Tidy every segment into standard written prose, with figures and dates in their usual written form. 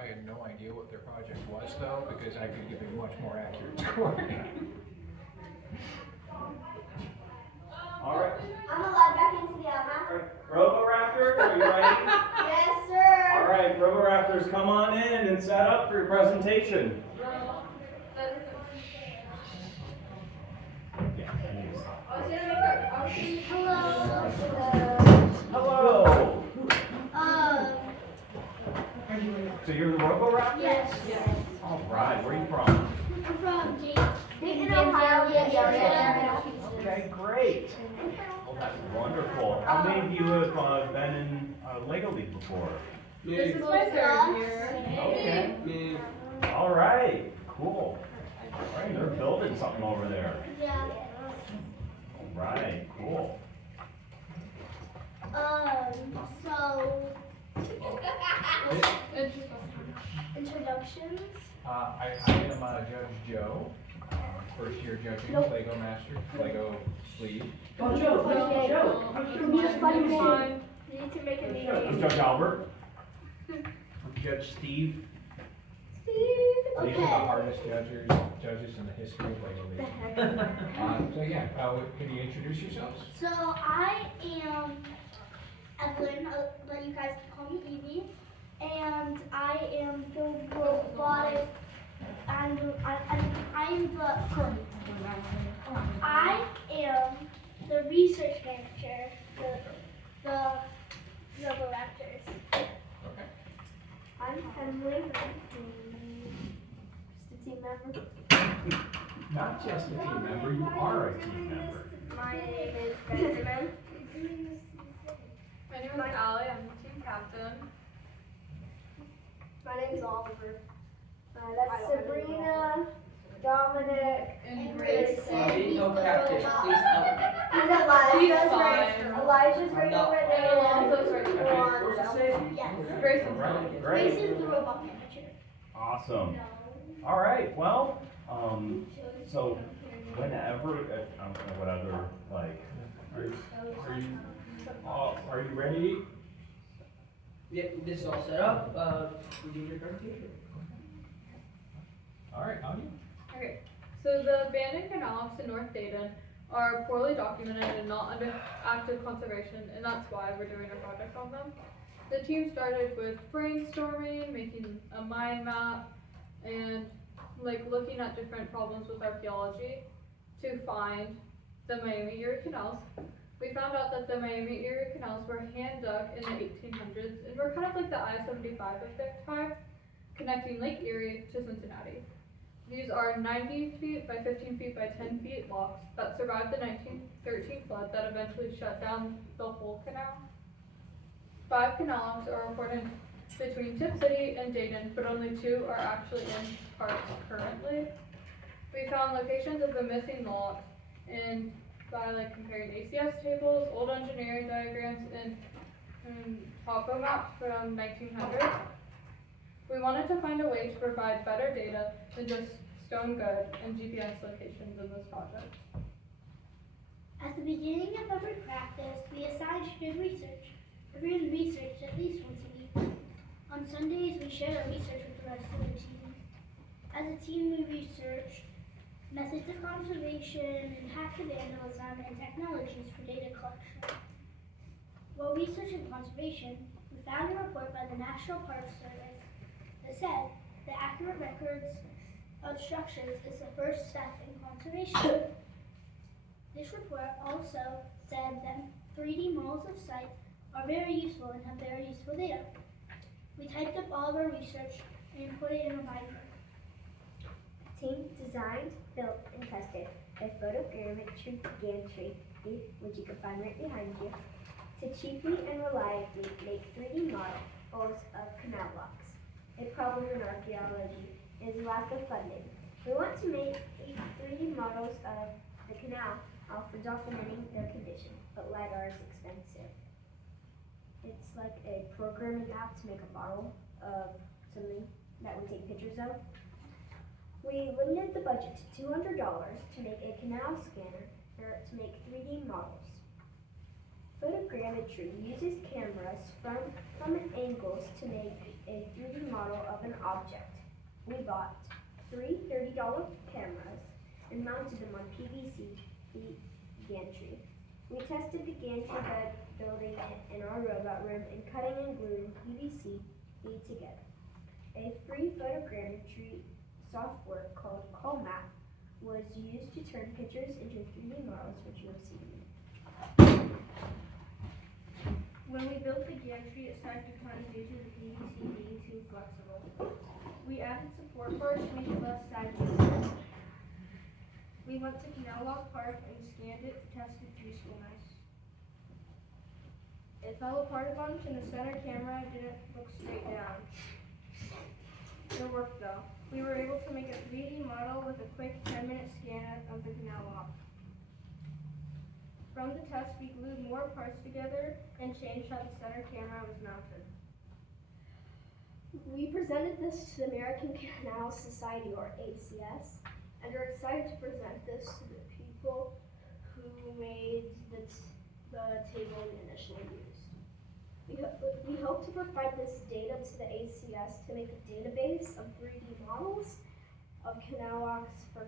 I had no idea what their project was though, because I could give a much more accurate score. All right. I'm allowed back into the All oven. right. Roboraptors, are you ready? Yes, sir. All right, Roboraptors, come on in and set up for your presentation. Hello. Hello. Um, So you're the Roboraptor? yes. All right, where are you from? I'm from Dayton, Ohio. Yes. Okay, great. Well, that's wonderful. How many of you have been in Lego League before? This is my third year. Okay. All right, cool. All right, they're building something over there. Yeah. All right, cool. So introductions. I am Judge Joe, first year judging Lego Master, Lego Sleeve. You need a funny name. You need to make a I'm name. Judge Albert. I'm Judge Steve. Steve. These are the Okay. hardest judges in the history of Lego League. So yeah, can you introduce yourselves? So I am Evelyn, but you guys can call me Evie, and I am the robotic. I am the research manager for the Roboraptors. Okay. I'm Emily, just a team member. Not just a team member, you are a team member. My name is Benjamin. My name is Allie, I'm the team captain. My name is Oliver. That's Sabrina, Dominic, And Grayson. Grayson. He's the robot. He's Elijah's fine. Elijah's right over there. And Alonzo's right there. Yes. Grayson's Right, fine. great. Grayson's the robot manager. Awesome. All right, well, so whenever, I don't know what other, like, are you ready? Yeah, this is all set up. We do your presentation. All right, Anya? Okay, so the abandoned canals in North Dayton are poorly documented and not under active conservation, and that's why we're doing a project on them. The team started with brainstorming, making a mind map, and looking at different problems with archaeology to find the Miami-Erie canals. We found out that the Miami-Erie canals were hand dug in the 1800s and were kind of like the I-75 of their time, connecting Lake Erie to Cincinnati. These are 90 feet by 15 feet by 10 feet locks that survived the 1913 flood that eventually shut down the whole canal. 5 canal locks are reported between Tip City and Dayton, but only 2 are actually in parks currently. We found locations of the missing locks and by comparing ACS tables, old engineering diagrams, and topo maps from 1900. We wanted to find a way to provide better data than just stone good and GPS locations in this project. At the beginning of every practice, we assign student research. Everyone researched at least once a week. On Sundays, we shared our research with the rest of the team. As a team, we researched methods of conservation, impacts of vandalism, and technologies for data collection. While researching conservation, we found a report by the National Park Service that said that accurate records of structures is the first step in conservation. This report also said that 3D models of sites are very useful and have very useful data. We typed up all of our research and put it in a binder. Team designed, built, and tested a photogrammetry gantry, which you can find right behind you, to cheaply and reliably make 3D models of canal locks. A problem in archaeology is lack of funding. We want to make 3D models of the canal for documenting their condition, but LiDAR is expensive. It's like a programming app to make a model of something that we take pictures of. We limited the budget to $200 to make a canal scanner to make 3D models. Photogrammetry uses cameras from angles to make a 3D model of an object. We bought three $30 cameras and mounted them on PVC gantry. We tested the gantry bed building in our robot room and cutting and gluing PVC feed together. A free photogrammetry software called CallMap was used to turn pictures into 3D models, which you will see in a minute. When we built the gantry, it started to cut due to the PVC being too flexible. We added support for our suite left side view. We went to Canal Walk Park and scanned it to test its usefulness. It fell apart a bunch and the center camera didn't look straight down. It worked though. We were able to make a 3D model with a quick 10-minute scan of the canal walk. From the test, we glued more parts together and changed how the center camera was mounted. We presented this to the American Canal Society, or ACS, and are excited to present this to the people who made the table we initially used. We hope to provide this data to the ACS to make a database of 3D models of canal walks for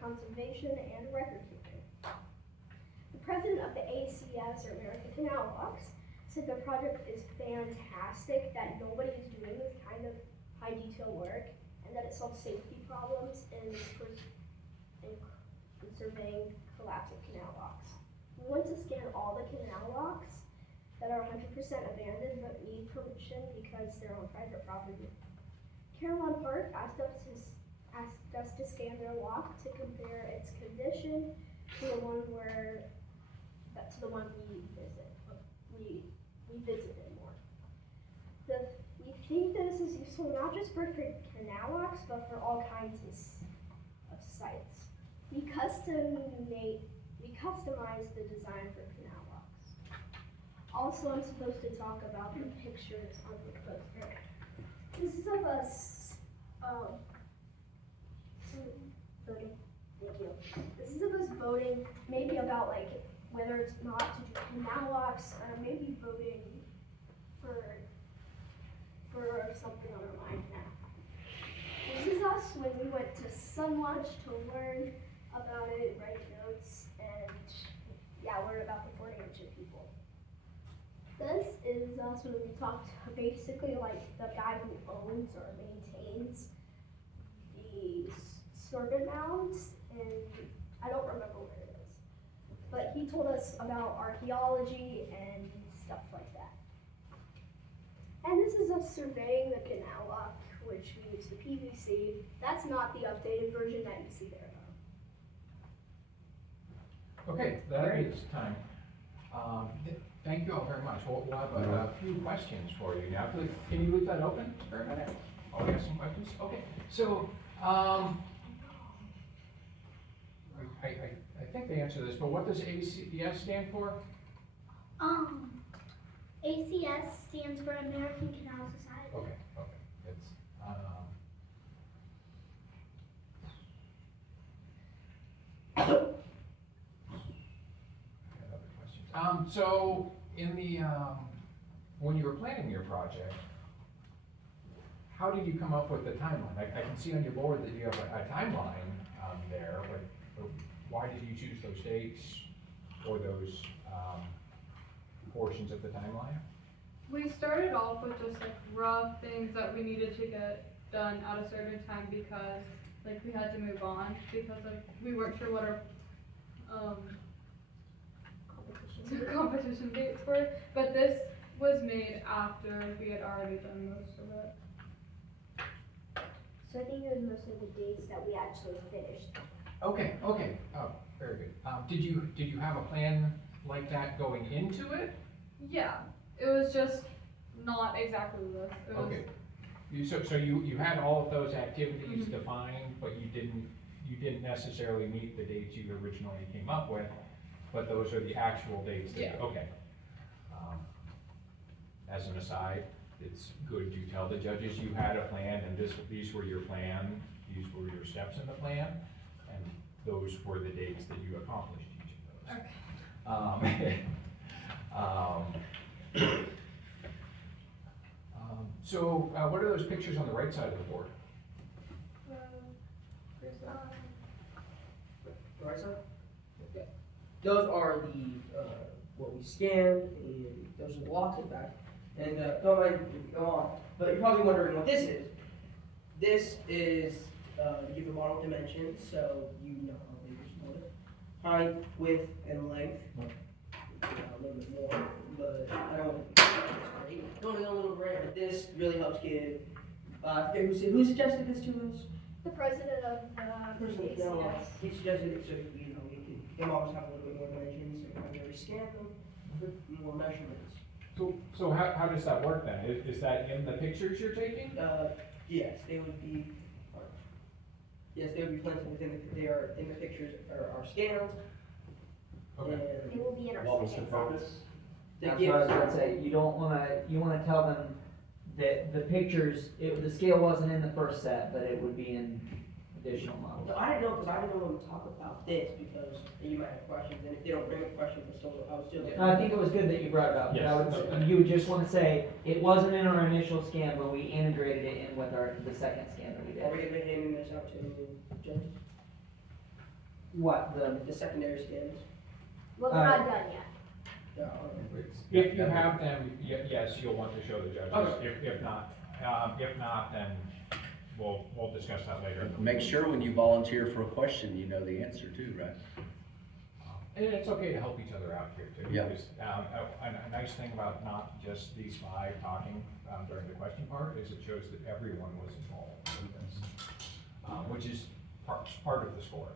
conservation and record keeping. The president of the ACS, or American Canal Walks, said the project is fantastic, that nobody is doing this kind of high detail work, and that it solves safety problems in surveying collapse of canal walks. We want to scan all the canal walks that are 100% abandoned but need permission because they're on private property. Caroline Park asked us to scan their walk to compare its condition to the one we visited more. We think that this is useful not just for canal walks, but for all kinds of sites. We customize the design for canal walks. Also, I'm supposed to talk about the pictures on the poster. This is of us voting. Thank you. This is of us voting, maybe about like whether it's not to do canal walks, or maybe voting for something on our mind now. This is us when we went to Sun Lunch to learn about it, write notes, and yeah, learn about the 40-inch people. This is us when we talked to basically like the guy who owns or maintains the Sorbet mounds, and I don't remember where it is. But he told us about archaeology and stuff like that. And this is us surveying the canal walk, which we use the PVC. That's not the updated version that you see there though. Okay, that is time. Thank you all very much. We'll have a few questions for you now. Can you leave that open for a minute? Oh, we have some questions? Okay, so, I think they answered this, but what does ACS stand for? ACS stands for American Canal Society. Okay, it's, other questions. So in the, when you were planning your project, how did you come up with the timeline? I can see on your board that you have a timeline there, but why did you choose those dates or those portions of the timeline? We started off with just like rough things that we needed to get done at a certain time because like we had to move on because like we weren't sure what our competition dates were. But this was made after we had already done most of it. So I think it was mostly the dates that we actually finished. Okay, oh, very good. Did you have a plan like that going into it? Yeah, it was just not exactly this. It was, Okay. So you had all of those activities defined, but you didn't necessarily meet the dates you originally came up with, but those are the actual dates that, Yeah. okay. As an aside, it's good to tell the judges you had a plan and these were your plan, these were your steps in the plan, and those were the dates that you accomplished each of those. Okay. What are those pictures on the right side of the board? The right side? Yeah. Those are the, what we scanned, and those are the locks, in fact. And, don't mind if we go on, but you're probably wondering what this is. This is, to give the model dimensions, so you know how big your small is. Height, width, and length. A little bit more, but I don't want to great. Don't go a little rare, but this really helps give, I forget who suggested this to us? The president of Person, ACS. no, he suggested it so, you know, we can always have a little bit more dimensions, and whenever we scan them, with more measurements. So how does that work then? Is that in the pictures you're taking? Yes, they would be, planted within they are in the pictures, or are scanned, Okay. and They will be in our What was the second focus? they That's give. what I was gonna say, you wanna tell them that the pictures, the scale wasn't in the first set, but it would be in additional models. No, I didn't know, because I didn't know when to talk about this, because you might have questions, and if they don't bring up questions, I would still. No, I think it was good that you brought it up, but you would just wanna say, it wasn't in our initial scan, but we integrated it in with the second scan that we Are we did. gonna be handing this out to judges, What, the secondary scans? Well, they're not done yet. Yeah, okay. If you have them, yes, you'll want to show the judges. Okay. If not, then we'll discuss that later. Make sure when you volunteer for a question, you know the answer too, right? And it's okay to help each other out here too. Yeah. Because, a nice thing about not just these five talking during the question part is it shows that everyone was involved in this, which is part of the score.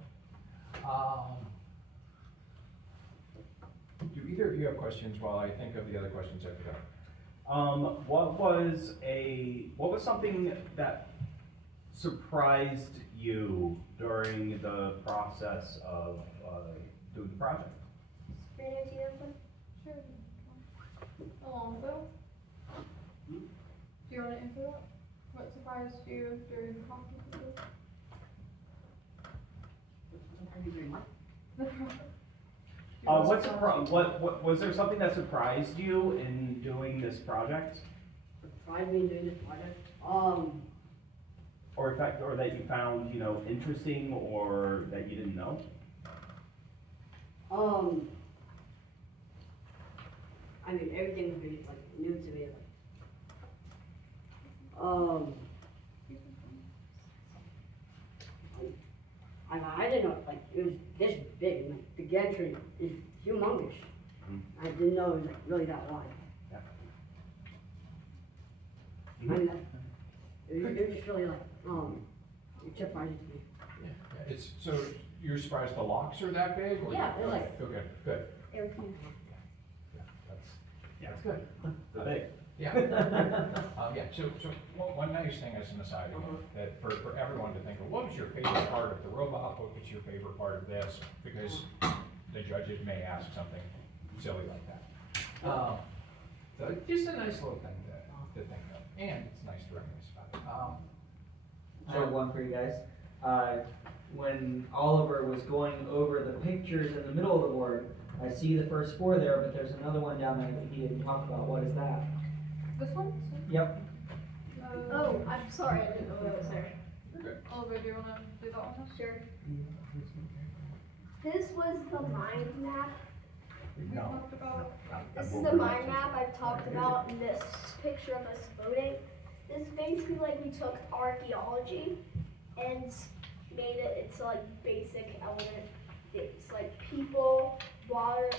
Do either of you have questions while I think of the other questions I forgot? What was something that surprised you during the process of doing the project? Brandon, do you have one? Sure. Alonso? Do you want to answer that? What surprised you during the process of this? What was there something that surprised you in doing this project, Surprised me doing this project? or that you found interesting, or that you didn't know? I mean, everything was really like new to me. I didn't know like it was this big. Like the gantry is humongous. I didn't know it was like, really that wide. Yeah. I mean, it was just really like it surprised me. Yeah, so you're surprised the locks are that big? Or Yeah, they're like- Okay, good. They were huge. That's good. The big. Yeah. So one nice thing as an aside, that for everyone to think of, what was your favorite part of the robot, what was your favorite part of this? Because the judges may ask something silly like that. So just a nice little thing to think of, and it's nice to reminisce about. I have one for you guys. When Oliver was going over the pictures in the middle of the board, I see the first four there, but there's another one down there that he didn't talk about. What is that? This one? Yep. Oh, I'm sorry, I didn't know that was there. Oliver, do you want to do that one? Sure. This was the mind map. We talked about. This is the mind map I've talked about in this picture of us voting. This is basically like we took archaeology and made it into like basic element things like people, water,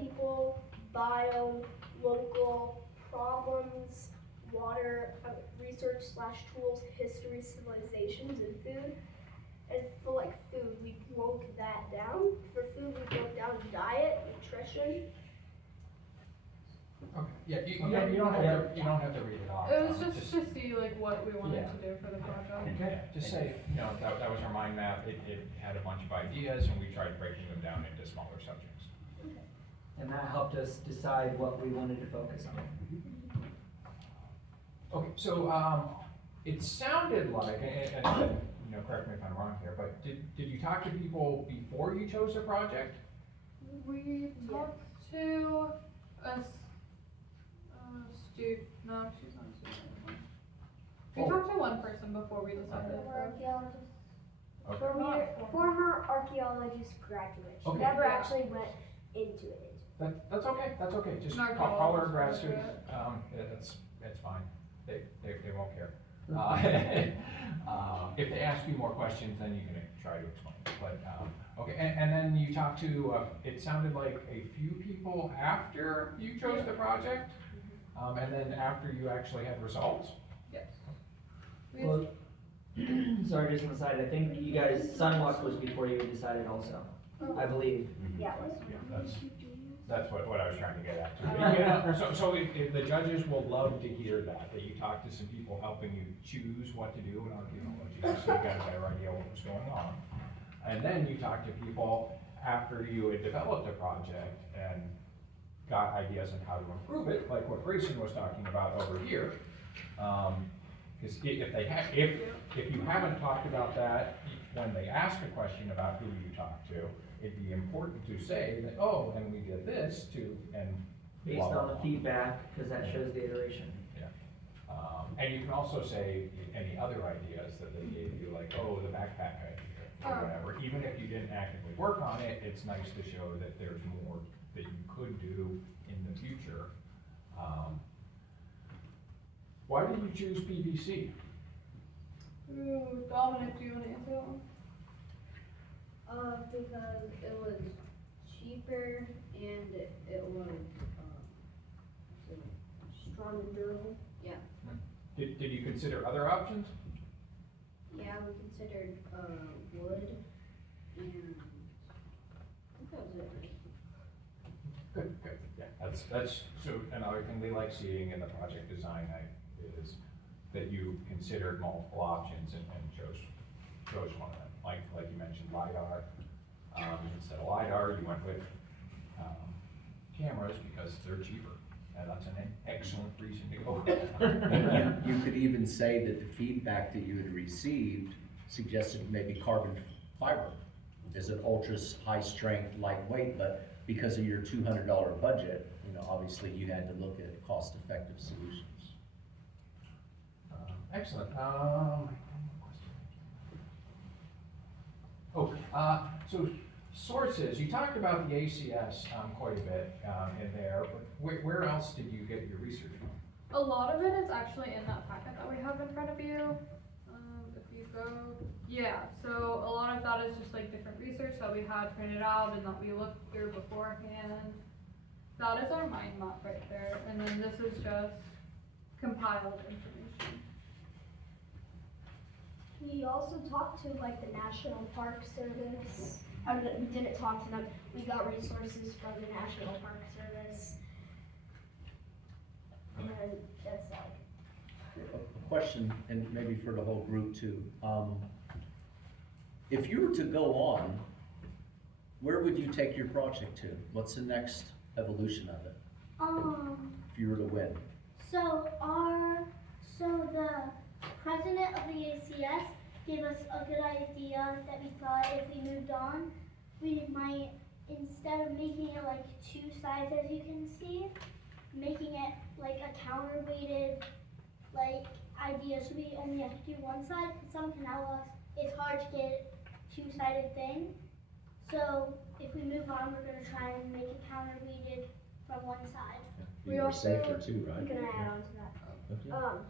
people, biome, local, problems, water, research/tools, history, civilizations, and food. And for like food, we broke that down. For food, we broke down diet, nutrition. Okay, yeah, you don't have to read it off. It was just to see like what we wanted Yeah. to do for the project. Okay, just say, that was our mind map, it had a bunch of ideas, and we tried breaking them down into smaller subjects. And that helped us decide what we wanted to focus on. Okay, so, it sounded like, and correct me if I'm wrong here, but did you talk to people before you chose a project? We talked to student, no, she's not a student anymore. We Oh. talked to one person before we decided. Okay. Former archaeologist graduate. She Okay. never Yeah. actually went into it. That's okay, that's okay, just An call her a grad archaeologist, student, it's fine, they won't care. If they ask you more questions, then you can try to explain, but, okay, and then you talked to, it sounded like a few people after you chose the project? And then after you actually had results? Yes. Well, sorry, just an aside, I think you guys, Sunwatch was before you decided also, I believe. Yeah, it was. That's what I was trying to get at too. So if the judges will love to hear that you talked to some people helping you choose what to do in archaeology, so you got a better idea what was going on. And then you talked to people after you had developed a project and got ideas on how to improve it, like what Grayson was talking about over here. Because if you haven't talked about that when they ask a question about who you talked to, it'd be important to say that, oh, and we did this too, and Based blah, blah, on the blah. feedback, because that shows the iteration. And you can also say any other ideas that they gave you, like, oh, the backpack idea, or whatever. Even if you didn't actively work on it, it's nice to show that there's more that you could do in the future. Why did you choose PVC? Ooh, Dominic, do you want to answer that one? Because it was cheaper and it was, Strong and durable. Did you consider other options? yeah, we considered, wood and I think that was it, right? Good, yeah, that's, so another thing they like seeing in the project design is that you considered multiple options and chose one of them. Like you mentioned LiDAR, instead of LiDAR, you went with, cameras because they're cheaper, and that's an excellent reason to go with that. You could even say that the feedback that you had received suggested maybe carbon fiber is an ultra high strength, lightweight, but because of your $200 budget, obviously you had to look at cost effective solutions. Excellent, so sources, you talked about the ACS, quite a bit, in there, but where else did you get your research from? A lot of it is actually in that packet that we have in front of you. If you go, yeah, so a lot of that is just like different research that we had printed out and that we looked through beforehand. That is our mind map right there, and then this is just compiled information. We also talked to like the National Park Service. I mean, we didn't talk to them. We got resources from the National Park Service. And that's like. A question, and maybe for the whole group too. If you were to go on, where would you take your project to? What's the next evolution of it, if you were to win? So the president of the ACS gave us a good idea that we thought if we moved on, we might, instead of making it like two sides as you can see, making it like a counterweighted like idea, so we only have to do one side, because some canal locks, it's hard to get two-sided thing. So if we move on, we're gonna try and make it counterweighted from one side. Be We more also- safer too, right? Can I add on to that? Okay.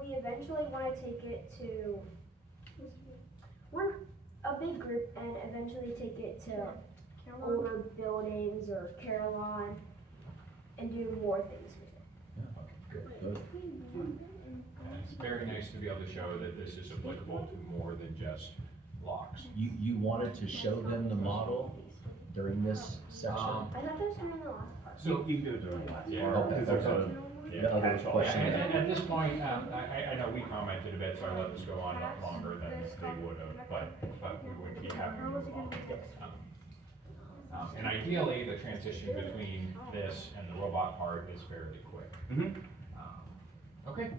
We eventually want to take it to a big group and eventually take it to older buildings or Carillon and do more things with it. Good. And it's very nice to be able to show that this is applicable to more than just locks. You wanted to show them the model during this section? I thought there was some in the last part. So you can do it during the last Yeah. part, Okay, because there's okay. a, The other potential. question. And at this point, I know we commented a bit, so I let this go on a lot longer than they would have, but we would be happy to move on. And ideally, the transition between this and the robot part is fairly quick. Mhm. Okay,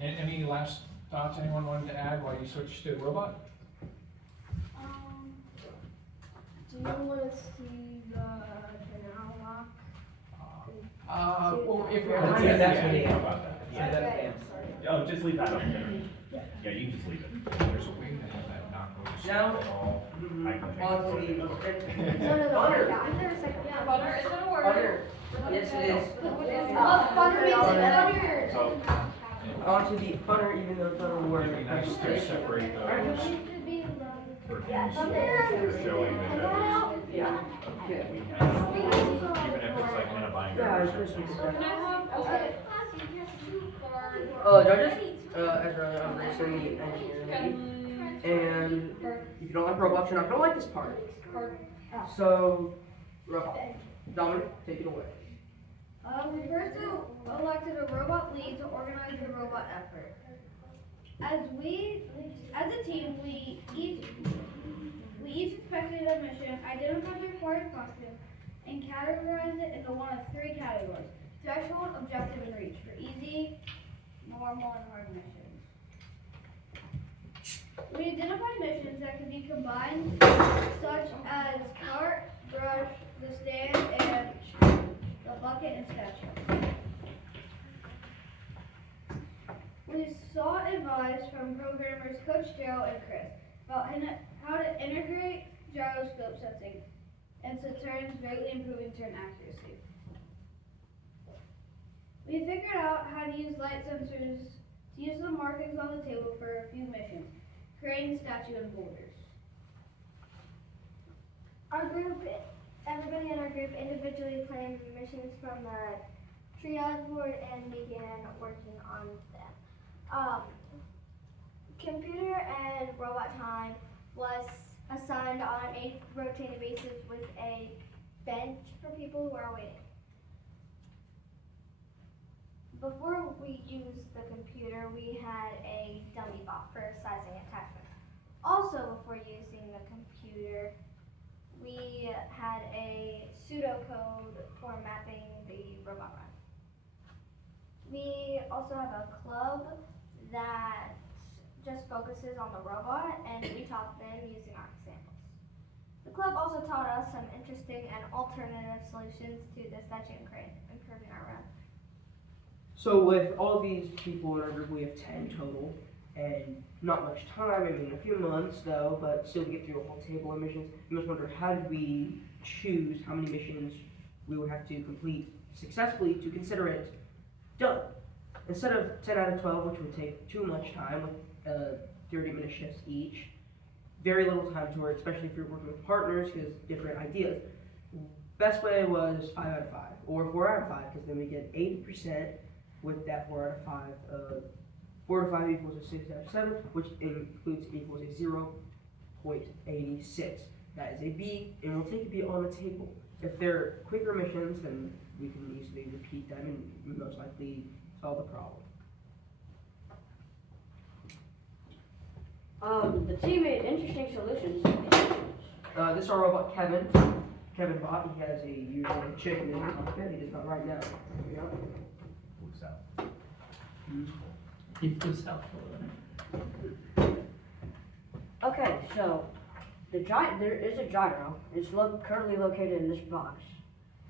and any last thoughts anyone wanted to add while you switched to robot? Do you want to see the Well, if we Let's have. see if that's yeah, what he- how about that? Yeah, that Yeah. Oh, just leave that up there. Yeah, you just leave it. There's a way to have that not go to sleep Now- at all. Mhm. I can take On to it. the Butter. I've never said Yeah, butter isn't a word. Butter. Yes, it is. Butter means butter. So, On to the funner, even though it's not a word. It'd be nice to separate those for things that are showing that Yeah. Yeah. even if it's like in a binder Yeah, or it's just. something. Can I have Judges, Ezra, I'm racing the engineering. And if you don't like robots, you're not gonna like this part. So, robot. Dominic, take it away. We first elected a robot lead to organize the robot effort. As a team, we each inspected a mission, identified the required costume, and categorized it into one of three categories: threshold, objective, and reach for easy, normal, and hard missions. We identified missions that could be combined, such as cart, brush, the stand, and the bucket and statue. We sought advice from programmers Coach Gerald and Chris about how to integrate gyroscope sensing into turns, greatly improving turn accuracy. We figured out how to use light sensors to use the markings on the table for a few missions, creating statue and boulders. Everybody in our group individually planned missions from the triage board and began working on them. Computer and robot time was assigned on a rotating basis with a bench for people who are waiting. Before we used the computer, we had a dummy bot for sizing attachments. Also, before using the computer, we had a pseudocode for mapping the robot run. We also have a club that just focuses on the robot, and we taught them using our examples. The club also taught us some interesting and alternative solutions to the statue and crane, improving our run. So with all these people in our group, we have 10 total, and not much time, I mean a few months though, but still to get through a whole table of missions. You must wonder, how did we choose how many missions we would have to complete successfully to consider it done? Instead of 10 out of 12, which would take too much time with 30-minute shifts each, very little time to work, especially if you're working with partners, because different ideas. Best way was 5 out of 5, or 4 out of 5, because then we get 80% with that 4 out of 5. 4 to 5 equals a 6 out of 7, which includes equals a 0.86. That is a B, and we'll take a B on the table. If they're quicker missions, then we can easily repeat them and most likely solve the problem. The team made interesting solutions. This is our robot Kevin. Kevin Bot, he has a usual chicken in his pocket. He does not right now. who's out? He was out. Okay, so there is a gyro. It's currently located in this box,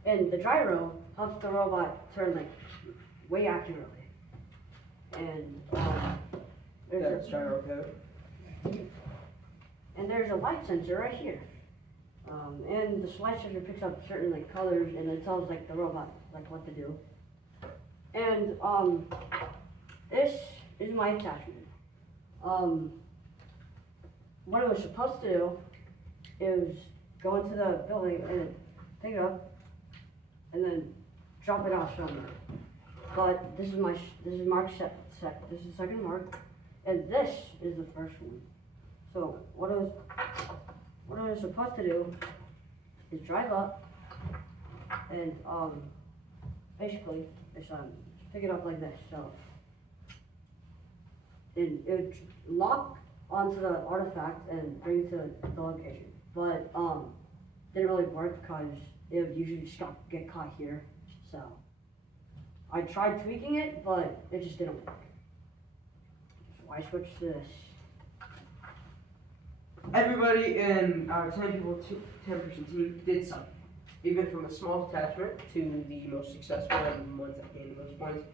and the gyro helps the robot turn like way accurately. And That's gyro code. and there's a light sensor right here. And the light sensor picks up certain like colors, and it tells like the robot like what to do. And this is my attachment. What it was supposed to do is go into the building and pick it up, and then drop it off somewhere. But this is mark this is the second mark, and this is the first one. So what it was supposed to do is drive up and basically it's pick it up like this. So it would lock onto the artifact and bring it to the location. But didn't really work because it would usually just get caught here. So I tried tweaking it, but it just didn't work. So I switched to this. Everybody in our 10 person team did something. even from the small detachment to the most successful and ones that gained the most points.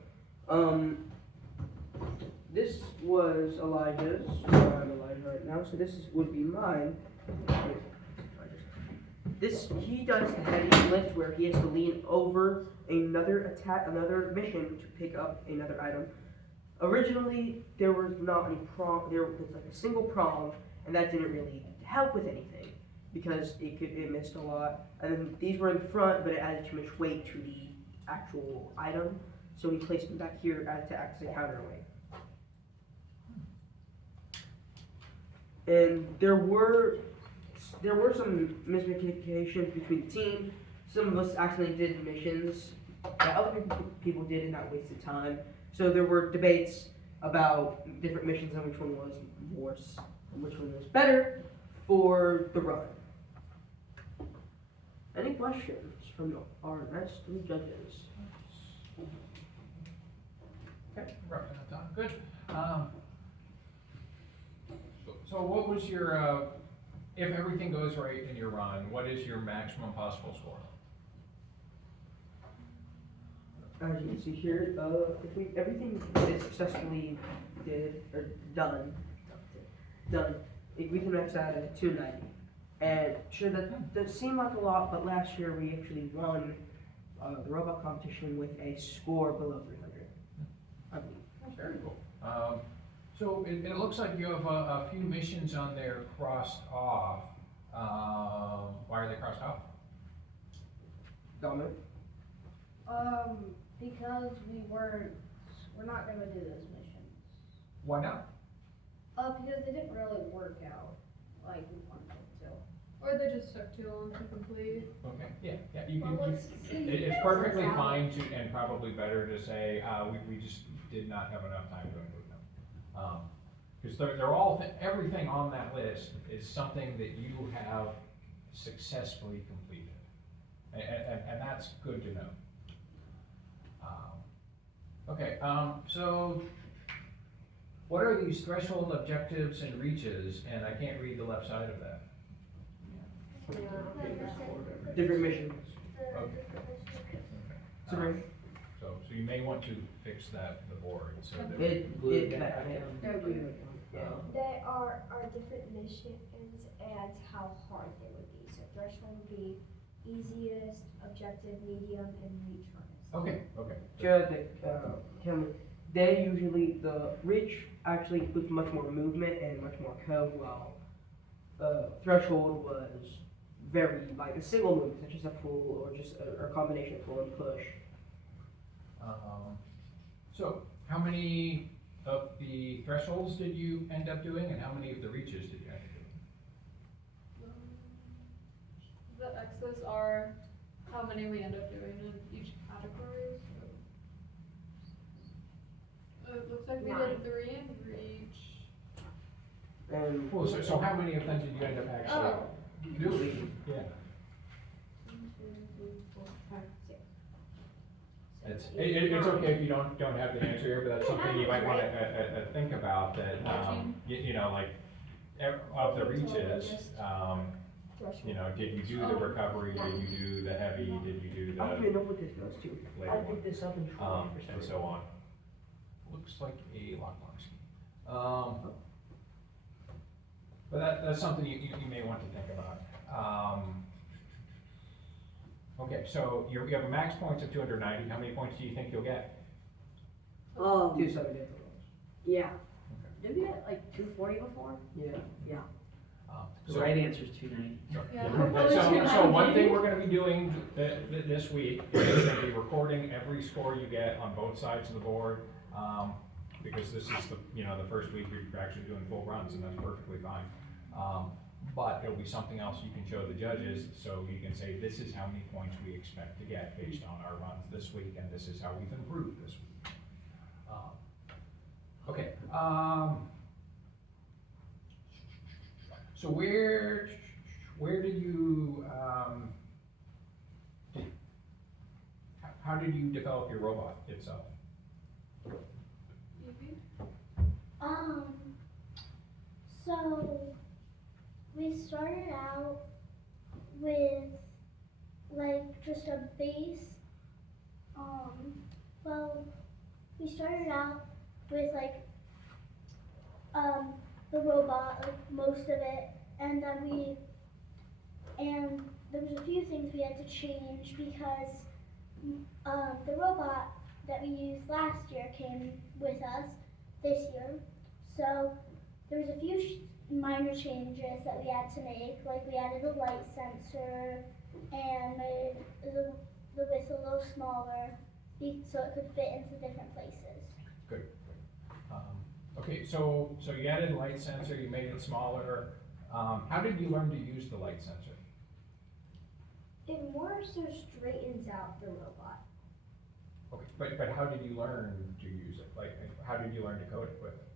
This was Elijah's. I'm Elijah right now, so would be mine. He does the heavy lift where he has to lean over another mission to pick up another item. Originally, there was not any prong. There was like a single prong, and that didn't really help with anything because it missed a lot. And then these were in front, but it added too much weight to the actual item, so he placed them back here to act as a counterweight. And there were some miscommunications between the team. Some of us accidentally did missions that other people did and that wasted time. So there were debates about different missions and which one was worse and which one was better for the run. Any questions from our next three judges? Okay, roughing up time, good. So what was your, if everything goes right in your run, what is your maximum possible score? As you can see here, if everything is successfully done, we can max out at 290. And sure, that seemed like a lot, but last year we actually won the robot competition with a score below 300. I believe. Very cool. So it looks like you have a few missions on there crossed off. Why are they crossed off? Dominic? Because we're not gonna do those missions. Why not? Because they didn't really work out like we wanted them to. Or they just took too long to complete. Okay, yeah, you Well, can, let's see. it's perfectly fine to, and probably better to say, we just did not have enough time to improve them. Because they're all, everything on that list is something that you have successfully completed. And that's good to know. Okay, so what are these threshold objectives and reaches? And I can't read the left side of that. Different missions. Okay. So you may want to fix the board so that. They are different missions and how hard they would be. So threshold would be easiest, objective, medium, and reach hardest. Okay. They usually, the reach actually includes much more movement and much more code, while threshold was very, like a single move, such as a pull or just a combination of pull and push. So how many of the thresholds did you end up doing, and how many of the reaches did you end up doing? The X's are how many we end up doing in each category. So it looks like we did 3 in reach. And Well, so how many of them did you end up actually doing? Yeah. 1, 2, 3, 4, 5, 6. It's okay if you don't have the answer here, but that's something you might want to think about, that, you know, like, of the reaches, you know, did you do the recovery, did you do the heavy, did you do I don't even the know what this goes to. later I one, picked this up in and so on. Looks like a lockbox scheme. But that's something you may want to think about. Okay, so you have a max points of 290. How many points do you think you'll get? 270. Yeah. Did we get like 240 before? Yeah. The right answer is 290. Yeah. So one thing we're going to be doing this week is going to be recording every score you get on both sides of the board, because this is the first week you're actually doing full runs, and that's perfectly fine. But it'll be something else you can show the judges, so you can say, this is how many points we expect to get based on our runs this week, and this is how we've improved this week. Okay. So where did you, how did you develop your robot itself? So we started out with like with like the robot, like most of it, and then there was a few things we had to change because the robot that we used last year came with us this year. So there was a few minor changes that we had to make, like we added a light sensor and made the width a little smaller so it could fit into different places. Good. Okay, so you added a light sensor, you made it smaller. How did you learn to use the light sensor? It more so straightens out the robot. Okay, but how did you learn to use it? Like, how did you learn to code it with it?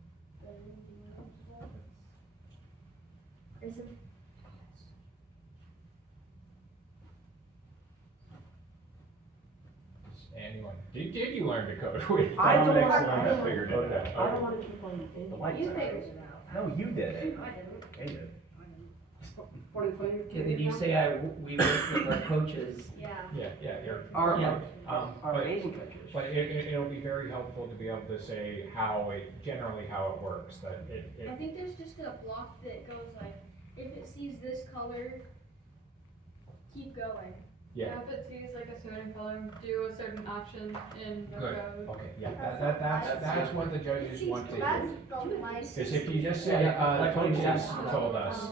There's a Anyone? Did you learn to code with? I don't Dominic's want- the one that figured it out. I don't wanna keep on. The light You sensor. figured it out. No, you did it. They did. Okay, then you say we work with our coaches. Yeah. Yeah, you're. Our, Yeah. our But- amazing coaches. But it'll be very helpful to be able to say generally how it works, that I think there's just a block that goes like, if it sees this color, keep going. yeah. If it sees like a certain color, do a certain action in the Good, code. okay, yeah, that's what the judges want to That's hear. the light. Because if you just say, the Like what you coaches said. told us,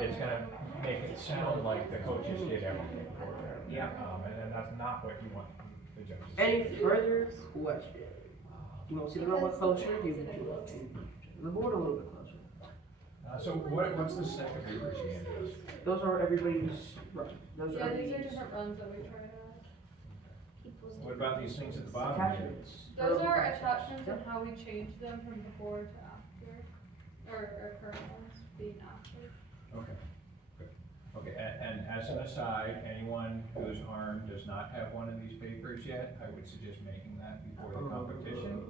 it's gonna make it sound like the coaches did everything for them. Yeah. And that's not what you want the judges to Any say. further questions? You want to see the robot closer? Do you want to the board a little bit closer? So what's the stack of papers you handed us? Those are everybody's, right, those Yeah, are these are these different runs that we tried out. What about these things at the bottom? attachments. Those are attachments and how we change them from before to after, or current ones being after. Okay, good. Okay, and as an aside, anyone whose arm does not have one of these papers yet, I would suggest making that before the competition,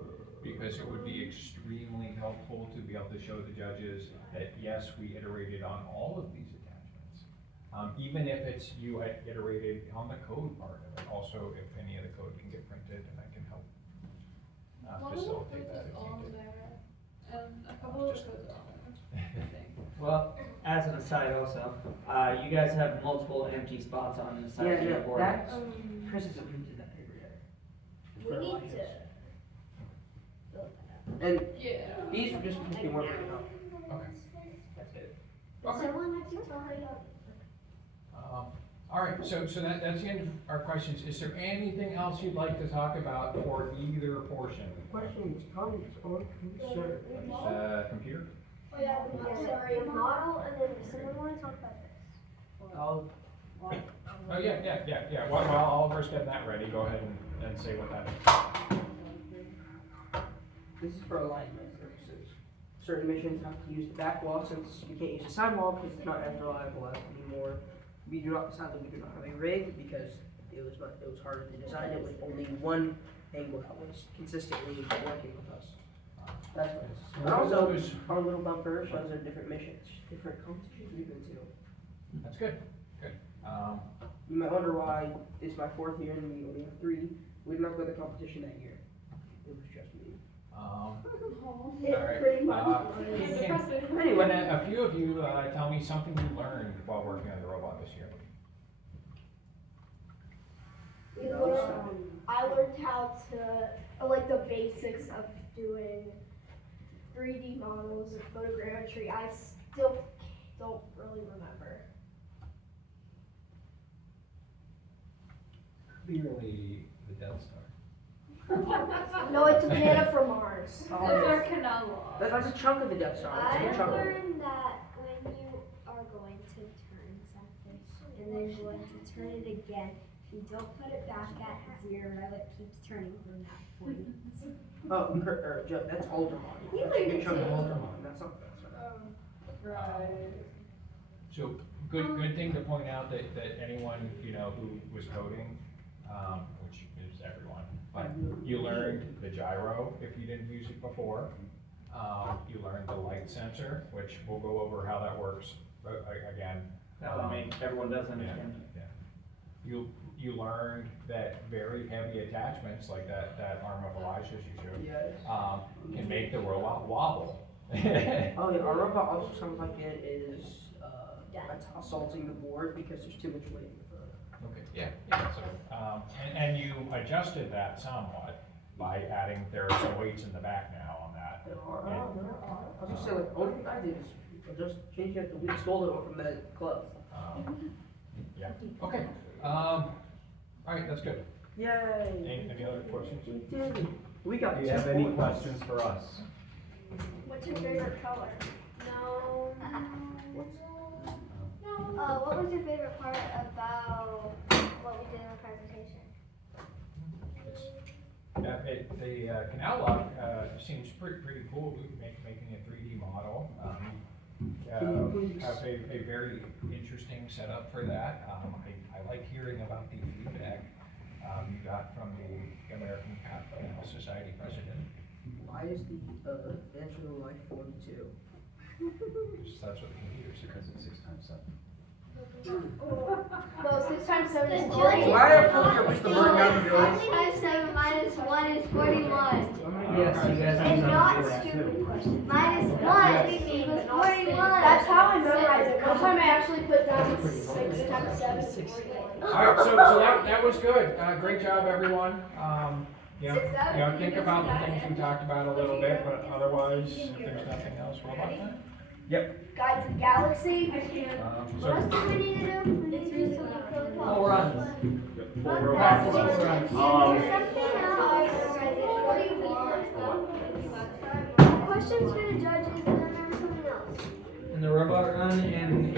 because it would be extremely helpful to be able to show the judges that, yes, we iterated on all of these attachments. Even if it's you had iterated on the code part of it, also if any of the code can get printed, and I can help One of the facilitate codes that is if on you did. there, and a couple of the codes are on there, I think. Well, as an aside also, you guys have multiple empty spots on the side of Yeah, your board. that's, Chris hasn't printed that paper yet. We need to. And Yeah. these are just because we weren't printing out. Okay. That's it. Does someone like to hurry up? All right, so that's the end of our questions. Is there anything else you'd like to talk about for either portion? Questions, comments, or concerns? Computer? Oh yeah, sorry, model, and then someone wanna talk about this. I'll, Oh, yeah. While Oliver's getting that ready, go ahead and say what that is. this is for alignment purposes. Certain missions have to use the back wall since we can't use the side wall because it's not as reliable as anymore. We do not, sadly, we do not have a rig because it was harder to design it with only one angle that was consistently working with us. That's what it is. And What are also, those- our little bumper shows our different missions, different competitions we've been to. That's good. You might wonder why it's my fourth year and we only have 3. We did not go to the competition that year. It was just me. All It right. pretty much Can Anyway, a few of you tell me something you learned while working on the robot this year? I learned how to, like the basics of doing 3D models and photogrammetry. I still don't really remember. Clearly, the Death Star. No, it's a banana from Mars. It's our canal law. that's a chunk of the Death Star. It's a I good chunk of it. learned that when you are going to turn something and then going to turn it again, if you don't put it back at 0, it keeps turning from that point. Oh, that's Aldermon. You That's a learned good it chunk of too. Aldermon. That's not Death Star. Right. So, good thing to point out that anyone, who was coding, which is everyone, but you learned the gyro if you didn't use it before. You learned the light sensor, which we'll go over how that works again. That would make everyone does understand. Yeah. You you learned that very heavy attachments, like that arm of Elijah's you showed, Yes. can make the robot wobble. Oh yeah, our robot also sounds like it is assaulting the board because there's too much weight in the front. Okay, yeah, so, and you adjusted that somewhat by adding, there are some weights in the back now on that. There are. I was just saying, like, the only thing I did is just changing out the wheel shoulder from the club. Yeah, okay, alright, that's good. Yay! Any other questions? We did it. We got Do you 2 have any points. questions for us? What's your favorite color? No. What was your favorite part about what we did in the presentation? Yeah, the canal lock, seems pretty cool, making a 3D model. Have a very interesting setup for that. I like hearing about the feedback, you got from the American Canal Society president. Why is the natural life 42? That's what the computer said. Because it's 6 times 7. No, 6 times 7 is The 40. judge- Why are 40 up with the burn down the building? 6 times 7 minus 1 is 41. Yes, you guys have And something not to do with that. stupid questions. Minus 1 equals 41. That's how I memorize it. One time I actually put down 6 times 7 is 41. Alright, so that was good, great job, everyone. Think about the things we talked about a little bit, but otherwise, if there's nothing else, robot time? Guides the Galaxy. What else do we need to do? It's recently proposed. 4 runs. 4 robots. Questions for the judges and then there was something else. And the robot run and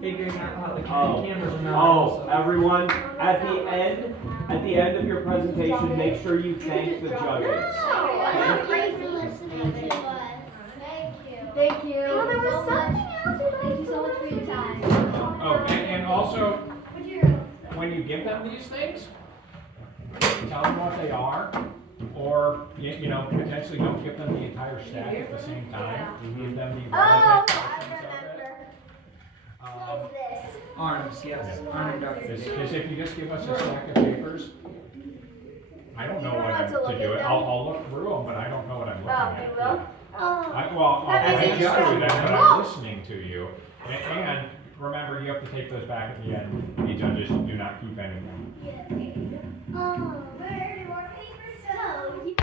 figuring out how the cameras are mounted. Oh, everyone, at the end of your presentation, make sure you thank the judges. I'm grateful for listening to us. Thank you. Thank you. Oh, there was something else. Thank you so much for your time. Oh, and also, when you give them these things, tell them what they are, or, potentially don't give them the entire stack at the same time. Give them the relevant portions of it. What's this? Arms, yes. Arm inductors. Because if you just give us a stack of papers, I don't know what to do. I'll look through them, but I don't know what I'm looking at. Oh. I'll answer them, but I'm listening to you. And remember, you have to take those back at the end. The judges do not keep anything. Yeah. Oh, where are your papers? So, you